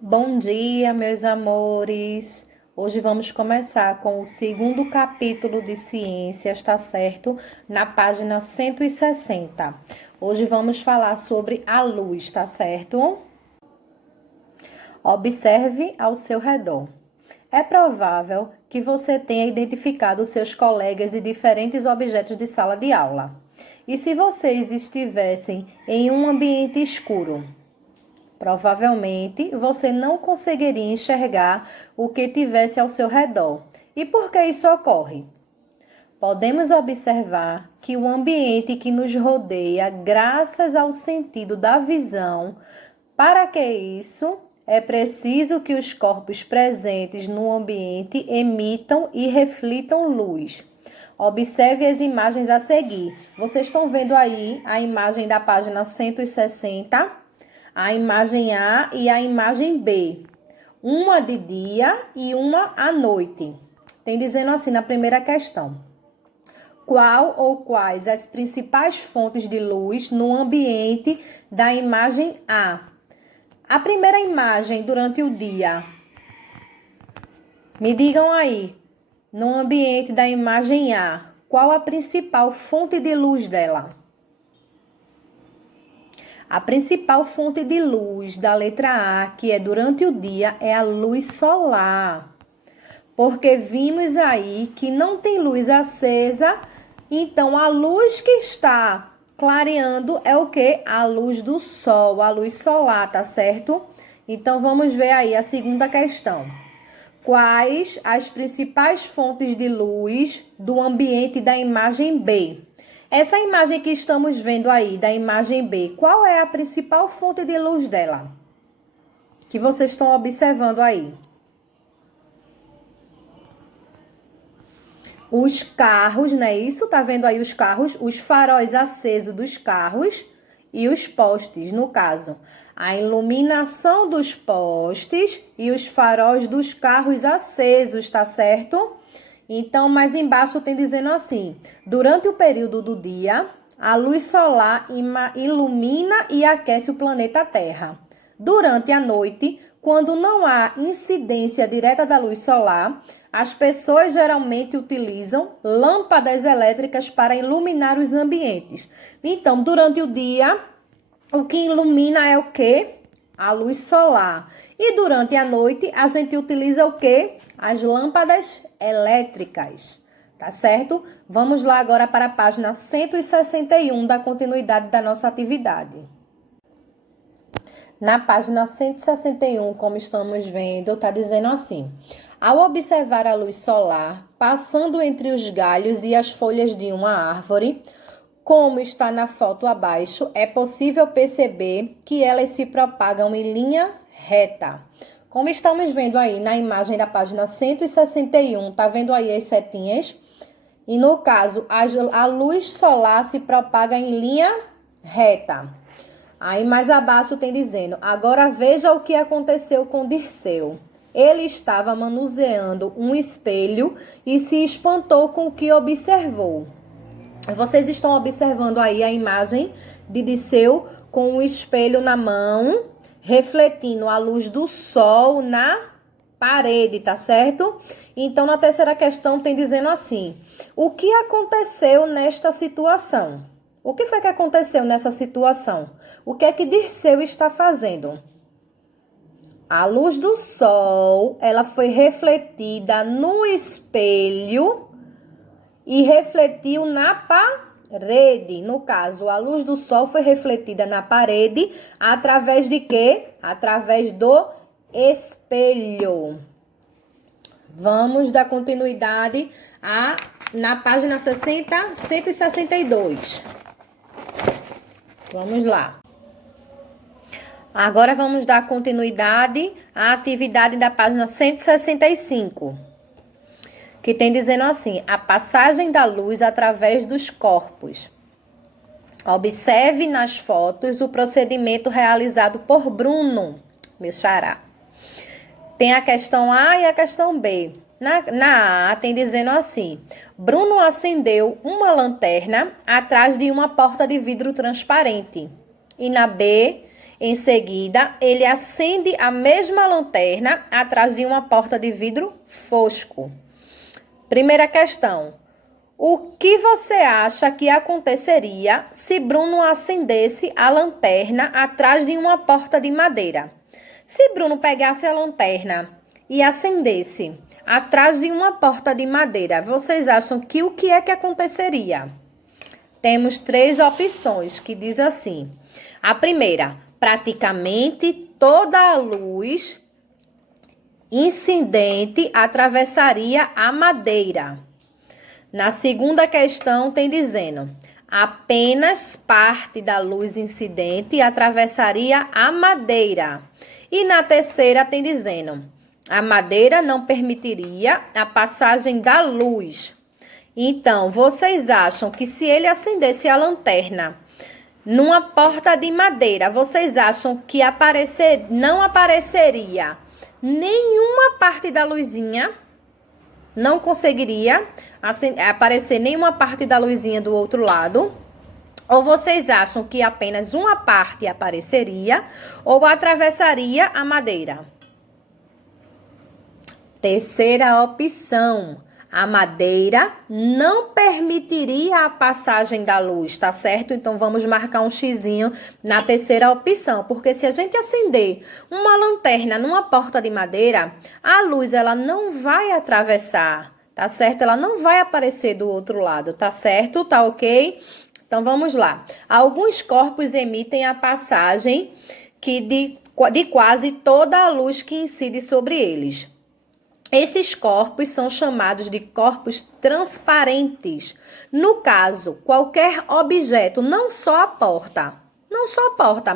Bom dia, meus amores! Hoje vamos começar com o segundo capítulo de Ciências, tá certo? Na página 160. Hoje vamos falar sobre a luz, tá certo? Observe ao seu redor. É provável que você tenha identificado seus colegas e diferentes objetos de sala de aula. E se vocês estivessem em um ambiente escuro? Provavelmente você não conseguiria enxergar o que tivesse ao seu redor. E por que isso ocorre? Podemos observar que o ambiente que nos rodeia, graças ao sentido da visão, para que isso é preciso que os corpos presentes no ambiente emitam e reflitam luz. Observe as imagens a seguir. Vocês estão vendo aí a imagem da página 160? A imagem A e a imagem B. Uma de dia e uma à noite. Tem dizendo assim na primeira questão. Qual ou quais as principais fontes de luz no ambiente da imagem A? A primeira imagem durante o dia. Me digam aí, no ambiente da imagem A, qual a principal fonte de luz dela? A principal fonte de luz da letra A, que é durante o dia, é a luz solar. Porque vimos aí que não tem luz acesa, então a luz que está clareando é o quê? A luz do sol, a luz solar, tá certo? Então vamos ver aí a segunda questão. Quais as principais fontes de luz do ambiente da imagem B? Essa imagem que estamos vendo aí, da imagem B, qual é a principal fonte de luz dela? Que vocês estão observando aí. Os carros, não é isso? Tá vendo aí os carros? Os faróis acesos dos carros e os postes, no caso. A iluminação dos postes e os faróis dos carros acesos, tá certo? Então, mais embaixo tem dizendo assim: durante o período do dia, a luz solar ilumina e aquece o planeta Terra. Durante a noite, quando não há incidência direta da luz solar, as pessoas geralmente utilizam lâmpadas elétricas para iluminar os ambientes. Então, durante o dia, o que ilumina é o quê? A luz solar. E durante a noite, a gente utiliza o quê? As lâmpadas elétricas, tá certo? Vamos lá agora para a página 161 da continuidade da nossa atividade. Na página 161, como estamos vendo, está dizendo assim: ao observar a luz solar passando entre os galhos e as folhas de uma árvore, como está na foto abaixo, é possível perceber que elas se propagam em linha reta. Como estamos vendo aí na imagem da página 161, tá vendo aí as setinhas? E no caso, a luz solar se propaga em linha reta. Aí mais abaixo tem dizendo: agora veja o que aconteceu com Dirceu. Ele estava manuseando um espelho e se espantou com o que observou. Vocês estão observando aí a imagem de Dirceu com um espelho na mão, refletindo a luz do sol na parede, tá certo? Então, na terceira questão tem dizendo assim: o que aconteceu nesta situação? O que foi que aconteceu nessa situação? O que é que Dirceu está fazendo? A luz do sol, ela foi refletida no espelho e refletiu na parede. No caso, a luz do sol foi refletida na parede através de quê? Através do espelho. Vamos dar continuidade na página 162. Vamos lá. Agora vamos dar continuidade à atividade da página 165. Que tem dizendo assim: a passagem da luz através dos corpos. Observe nas fotos o procedimento realizado por Bruno, meu xará. Tem a questão A e a questão B. Na A tem dizendo assim: Bruno acendeu uma lanterna atrás de uma porta de vidro transparente. E na B, Em seguida, ele acende a mesma lanterna atrás de uma porta de vidro fosco. Primeira questão. O que você acha que aconteceria se Bruno acendesse a lanterna atrás de uma porta de madeira? Se Bruno pegasse a lanterna e acendesse atrás de uma porta de madeira, vocês acham que o que é que aconteceria? Temos 3 opções que diz assim. A primeira, praticamente toda a luz incidente atravessaria a madeira. Na segunda questão tem dizendo, apenas parte da luz incidente atravessaria a madeira. E na terceira tem dizendo, a madeira não permitiria a passagem da luz. Então, vocês acham que se ele acendesse a lanterna numa porta de madeira, vocês acham que não apareceria nenhuma parte da luzinha? Não conseguiria aparecer nenhuma parte da luzinha do outro lado? Ou vocês acham que apenas uma parte apareceria ou atravessaria a madeira? Terceira opção. A madeira não permitiria a passagem da luz, tá certo? Então, vamos marcar um xizinho na terceira opção, porque se a gente acender uma lanterna numa porta de madeira, a luz, ela não vai atravessar, tá certo? Ela não vai aparecer do outro lado, tá certo? Tá ok? Então, vamos lá. Alguns corpos emitem a passagem de quase toda a luz que incide sobre eles. Esses corpos são chamados de corpos transparentes. No caso, qualquer objeto, não só a porta,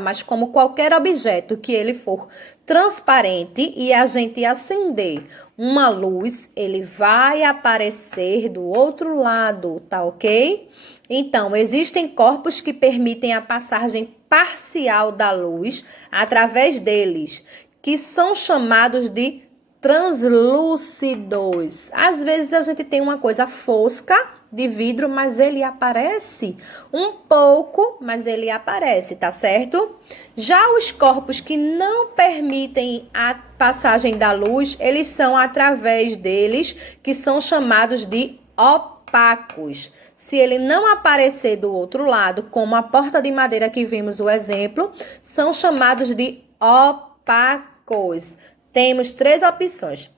mas como qualquer objeto que ele for transparente e a gente acender uma luz, ele vai aparecer do outro lado, tá ok? Então, existem corpos que permitem a passagem parcial da luz através deles, que são chamados de translúcidos. Às vezes a gente tem uma coisa fosca de vidro, mas ele aparece um pouco, mas ele aparece, tá certo? Já os corpos que não permitem a passagem da luz, eles são através deles, que são chamados de opacos. Se ele não aparecer do outro lado, como a porta de madeira que vimos o exemplo, são chamados de opacos. Temos 3 opções.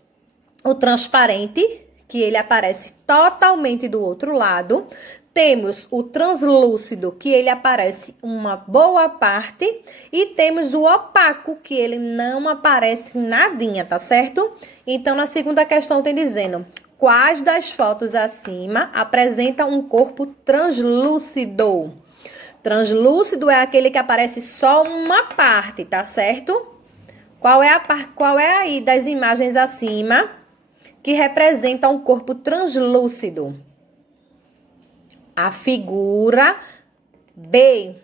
O transparente, que ele aparece totalmente do outro lado. Temos o translúcido, que ele aparece uma boa parte. E temos o opaco, que ele não aparece nadinha, tá certo? Então, na segunda questão tem dizendo, quais das fotos acima apresentam um corpo translúcido? Translúcido é aquele que aparece só uma parte, tá certo? Qual é aí das imagens acima que representa um corpo translúcido? A figura B.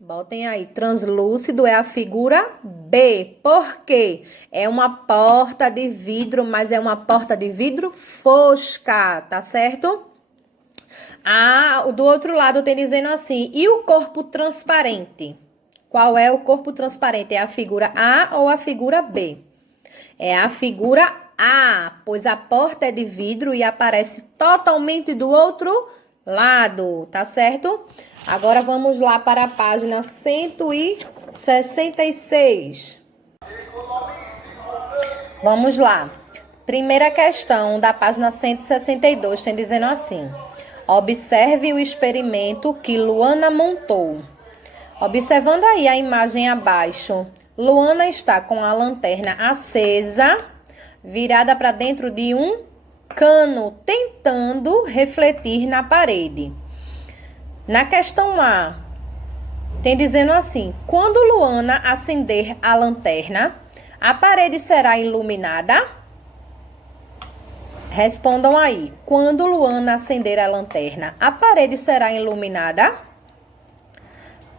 Botem aí, translúcido é a figura B. Por quê? É uma porta de vidro, mas é uma porta de vidro fosca, tá certo? Do outro lado tem dizendo assim, e o corpo transparente? Qual é o corpo transparente? É a figura A ou a figura B? É a figura A, pois a porta é de vidro e aparece totalmente do outro lado, tá certo? Agora vamos lá para a página 166. Vamos lá. Primeira questão da página 162, tem dizendo assim. Observe o experimento que Luana montou. Observando aí a imagem abaixo, Luana está com a lanterna acesa, virada para dentro de um cano, tentando refletir na parede. Na questão A, tem dizendo assim, quando Luana acender a lanterna, a parede será iluminada? Respondam aí, quando Luana acender a lanterna, a parede será iluminada?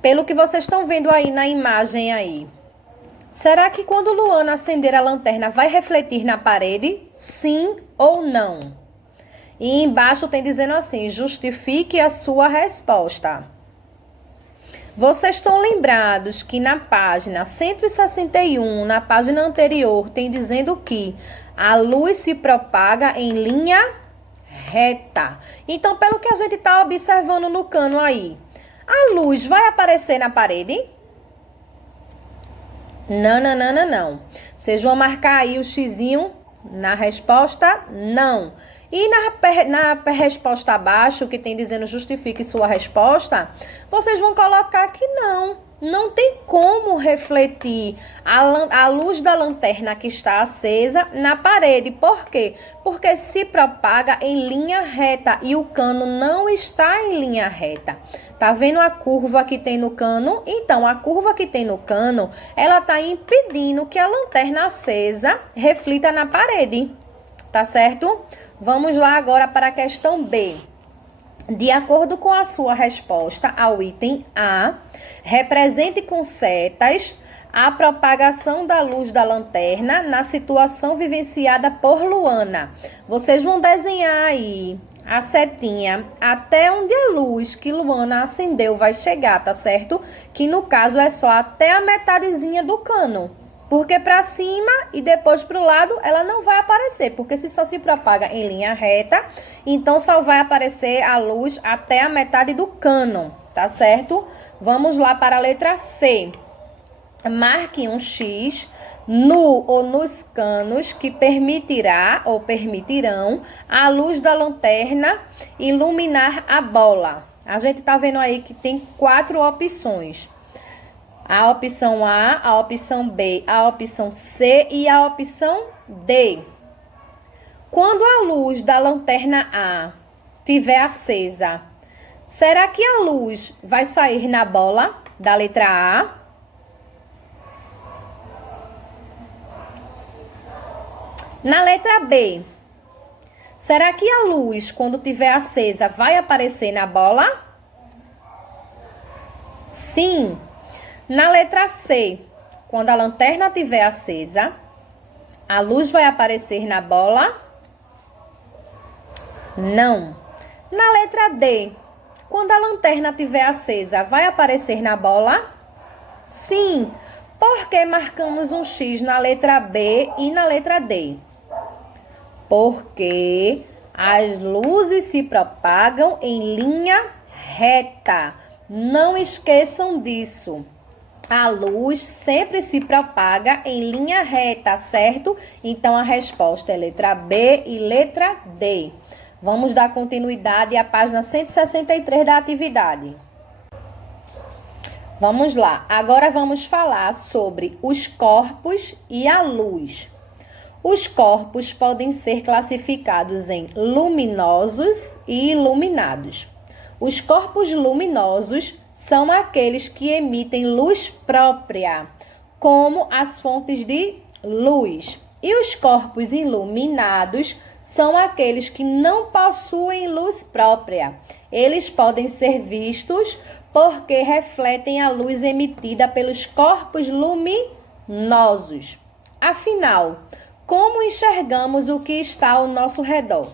Pelo que vocês estão vendo aí na imagem aí. Será que quando Luana acender a lanterna vai refletir na parede? Sim ou não? E embaixo tem dizendo assim, justifique a sua resposta. Vocês estão lembrados que na página 161, na página anterior, tem dizendo que a luz se propaga em linha reta. Então, pelo que a gente está observando no cano aí, a luz vai aparecer na parede? Não, não, não, não, não. Vocês vão marcar aí o xizinho na resposta? Não. E na resposta abaixo, que tem dizendo justifique sua resposta, vocês vão colocar que não. Não tem como refletir a luz da lanterna que está acesa na parede. Por quê? Porque se propaga em linha reta e o cano não está em linha reta. Tá vendo a curva que tem no cano? Então, a curva que tem no cano, ela tá impedindo que a lanterna acesa reflita na parede. Tá certo? Vamos lá agora para a questão B. De acordo com a sua resposta ao item A, represente com setas a propagação da luz da lanterna na situação vivenciada por Luana. Vocês vão desenhar aí a setinha até onde a luz que Luana acendeu vai chegar, tá certo? Que no caso é só até a metadezinha do cano. Porque para cima e depois para o lado ela não vai aparecer, porque se só se propaga em linha reta, então só vai aparecer a luz até a metade do cano, tá certo? Vamos lá para a letra C. Marque um X no ou nos canos que permitirá ou permitirão a luz da lanterna iluminar a bola. A gente tá vendo aí que tem 4 opções. A opção A, a opção B, a opção C e a opção D. Quando a luz da lanterna A estiver acesa, será que a luz vai sair na bola da letra A? Na letra B, será que a luz, quando estiver acesa, vai aparecer na bola? Sim. Na letra C, quando a lanterna estiver acesa, a luz vai aparecer na bola? Não. Na letra D, quando a lanterna estiver acesa, vai aparecer na bola? Sim. Por que marcamos um X na letra B e na letra D? Porque as luzes se propagam em linha reta. Não esqueçam disso. A luz sempre se propaga em linha reta, certo? Então, a resposta é letra B e letra D. Vamos dar continuidade à página 163 da atividade. Vamos lá. Agora vamos falar sobre os corpos e a luz. Os corpos podem ser classificados em luminosos e iluminados. Os corpos luminosos são aqueles que emitem luz própria, como as fontes de luz. E os corpos iluminados são aqueles que não possuem luz própria. Eles podem ser vistos porque refletem a luz emitida pelos corpos luminosos. Afinal, como enxergamos o que está ao nosso redor?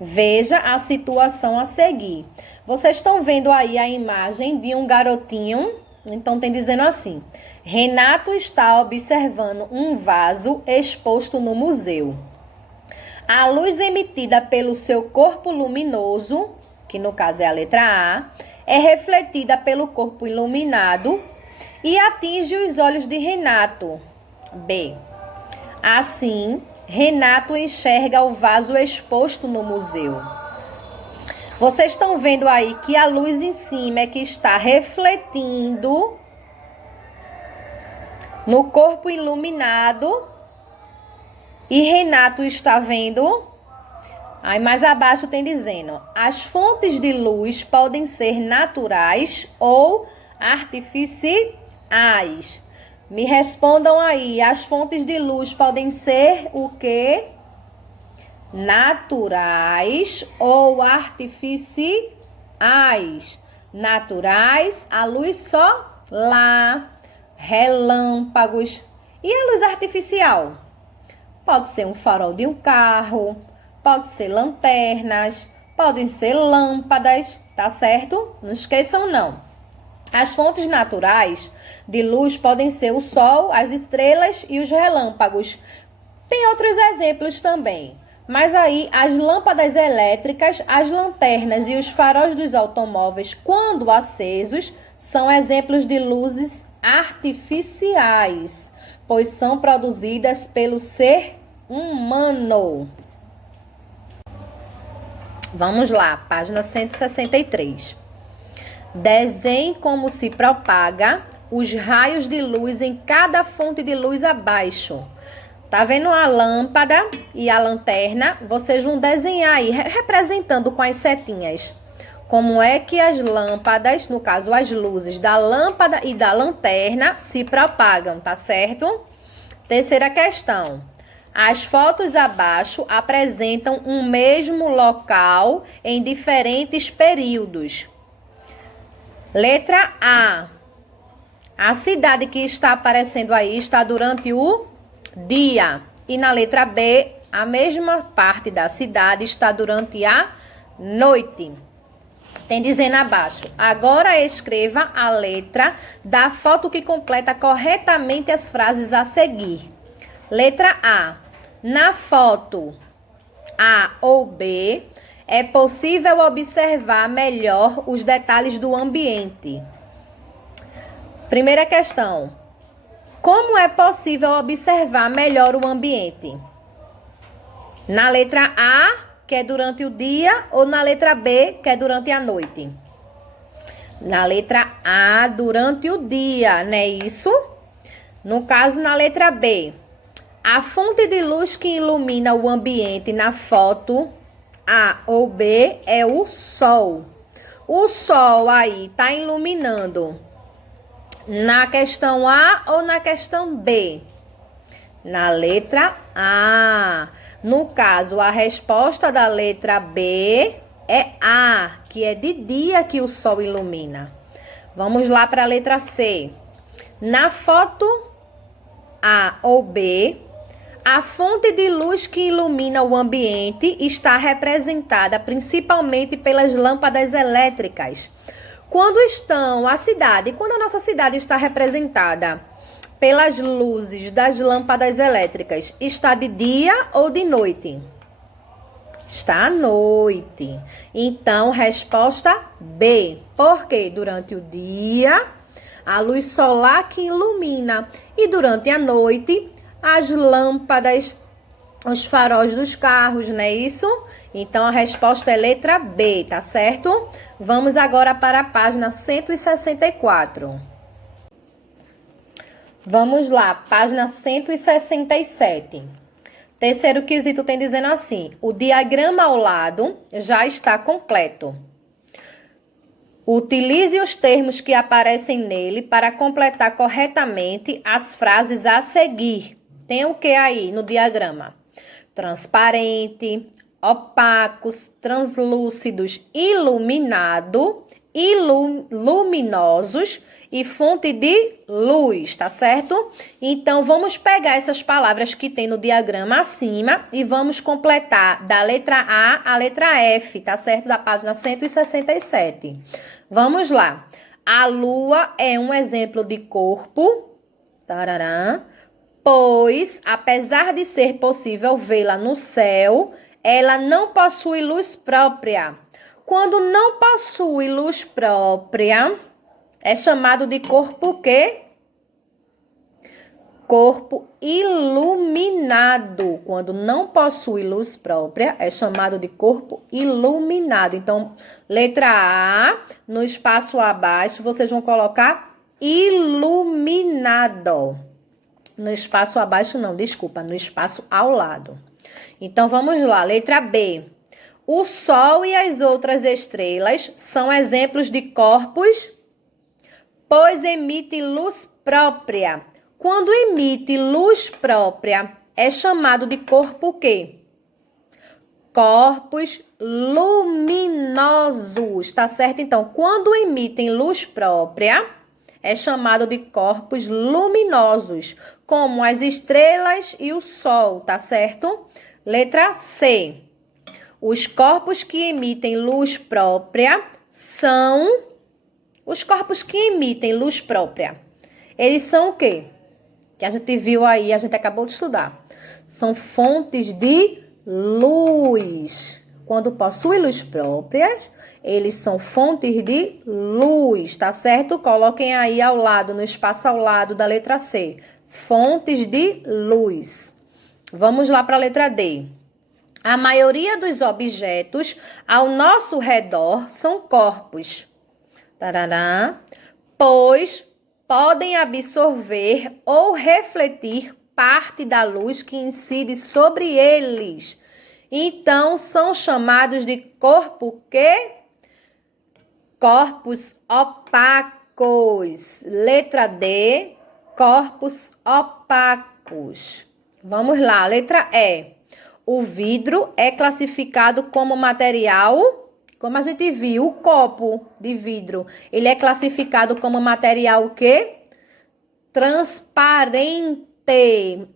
Veja a situação a seguir. Vocês estão vendo aí a imagem de um garotinho. Então, tem dizendo assim: Renato está observando um vaso exposto no museu. A luz emitida pelo seu corpo luminoso, que no caso é a letra A, é refletida pelo corpo iluminado e atinge os olhos de Renato. B. Assim, Renato enxerga o vaso exposto no museu. Vocês estão vendo aí que a luz em cima é que está refletindo no corpo iluminado e Renato está vendo. Aí mais abaixo tem dizendo: as fontes de luz podem ser naturais ou artificiais. Me respondam aí, as fontes de luz podem ser o quê? Naturais ou artificiais? Naturais, a luz solar, relâmpagos. E a luz artificial? Pode ser um farol de um carro, pode ser lanternas, podem ser lâmpadas, tá certo? Não esqueçam não. As fontes naturais de luz podem ser o sol, as estrelas e os relâmpagos. Tem outros exemplos também. Mas aí, as lâmpadas elétricas, as lanternas e os faróis dos automóveis, quando acesos, são exemplos de luzes artificiais, pois são produzidas pelo ser humano. Vamos lá, página 163. Desenhe como se propaga os raios de luz em cada fonte de luz abaixo. Tá vendo a lâmpada e a lanterna? Vocês vão desenhar aí, representando com as setinhas. Como é que as lâmpadas, no caso as luzes da lâmpada e da lanterna, se propagam, tá certo? Terceira questão. As fotos abaixo apresentam um mesmo local em diferentes períodos. Letra A. A cidade que está aparecendo aí está durante o dia. E na letra B, a mesma parte da cidade está durante a noite. Tem dizendo abaixo. Agora escreva a letra da foto que completa corretamente as frases a seguir. Letra A. Na foto A ou B, é possível observar melhor os detalhes do ambiente. Primeira questão. Como é possível observar melhor o ambiente? Na letra A, que é durante o dia, ou na letra B, que é durante a noite? Na letra A, durante o dia, não é isso? No caso, na letra B, a fonte de luz que ilumina o ambiente na foto A ou B é o sol. O sol aí está iluminando na questão A ou na questão B? Na letra A. No caso, a resposta da letra B é A, que é de dia que o sol ilumina. Vamos lá para a letra C. Na foto A ou B, a fonte de luz que ilumina o ambiente está representada principalmente pelas lâmpadas elétricas. Quando a nossa cidade está representada pelas luzes das lâmpadas elétricas, está de dia ou de noite? Está à noite. Então, resposta B. Porque durante o dia, a luz solar que ilumina e durante a noite, as lâmpadas, os faróis dos carros, não é isso? Então, a resposta é letra B, tá certo? Vamos agora para a página 164. Vamos lá, página 167. Terceiro quesito tem dizendo assim: o diagrama ao lado já está completo. Utilize os termos que aparecem nele para completar corretamente as frases a seguir. Tem o que aí no diagrama? Transparente, opacos, translúcidos, iluminado, luminosos e fonte de luz, tá certo? Então, vamos pegar essas palavras que tem no diagrama acima e vamos completar da letra A à letra F, tá certo? Da página 167. Vamos lá. A lua é um exemplo de corpo, tarará, pois, apesar de ser possível vê-la no céu, ela não possui luz própria. Quando não possui luz própria, é chamado de corpo o quê? Corpo iluminado. Quando não possui luz própria, é chamado de corpo iluminado. Então, letra A, no espaço abaixo, vocês vão colocar iluminado. No espaço abaixo não, desculpa, no espaço ao lado. Então, vamos lá, letra B. O Sol e as outras estrelas são exemplos de corpos, pois emitem luz própria. Quando emite luz própria, é chamado de corpo o quê? Corpos luminosos, tá certo? Então, quando emitem luz própria, é chamado de corpos luminosos, como as estrelas e o Sol, tá certo? Letra C. Os corpos que emitem luz própria são Os corpos que emitem luz própria, eles são o quê? Que a gente viu aí, a gente acabou de estudar. São fontes de luz. Quando possuem luz próprias, eles são fontes de luz, tá certo? Coloquem aí ao lado, no espaço ao lado da letra C. Fontes de luz. Vamos lá para a letra D. A maioria dos objetos ao nosso redor são corpos. Tarará. Pois podem absorver ou refletir parte da luz que incide sobre eles. Então, são chamados de corpo quê? Corpos opacos. Letra D, corpos opacos. Vamos lá, letra E. O vidro é classificado como material, como a gente viu, o copo de vidro, ele é classificado como material o quê? Transparente.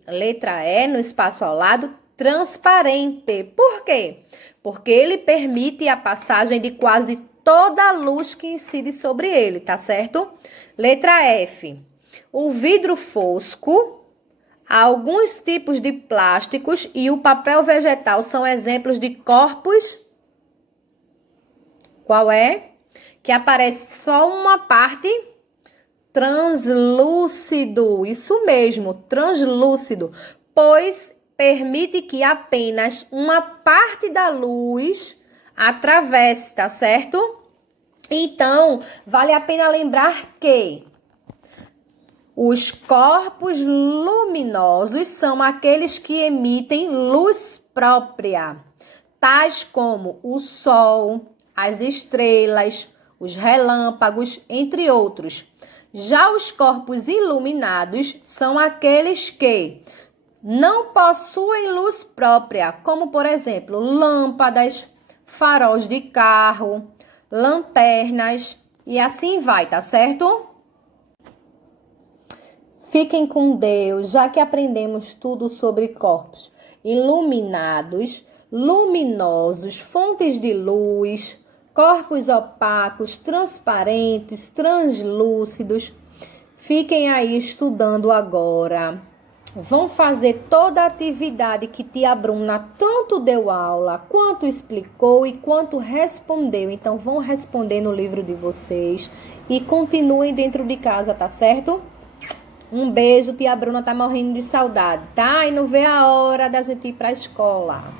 Letra E, no espaço ao lado, transparente. Por quê? Porque ele permite a passagem de quase toda a luz que incide sobre ele, tá certo? Letra F. O vidro fosco, alguns tipos de plásticos e o papel vegetal são exemplos de corpos. Qual é? Que aparece só uma parte. Translúcido. Isso mesmo, translúcido. Pois permite que apenas uma parte da luz atravesse, tá certo? Então, vale a pena lembrar que os corpos luminosos são aqueles que emitem luz própria, tais como o sol, as estrelas, os relâmpagos, entre outros. Já os corpos iluminados são aqueles que não possuem luz própria, como, por exemplo, lâmpadas, faróis de carro, lanternas e assim vai, tá certo? Fiquem com Deus, já que aprendemos tudo sobre corpos iluminados, luminosos, fontes de luz, corpos opacos, transparentes, translúcidos. Fiquem aí estudando agora. Vão fazer toda a atividade que tia Bruna tanto deu aula, quanto explicou e quanto respondeu. Então, vão responder no livro de vocês e continuem dentro de casa, tá certo? Um beijo, tia Bruna tá morrendo de saudade, tá? E não vê a hora da gente ir pra escola.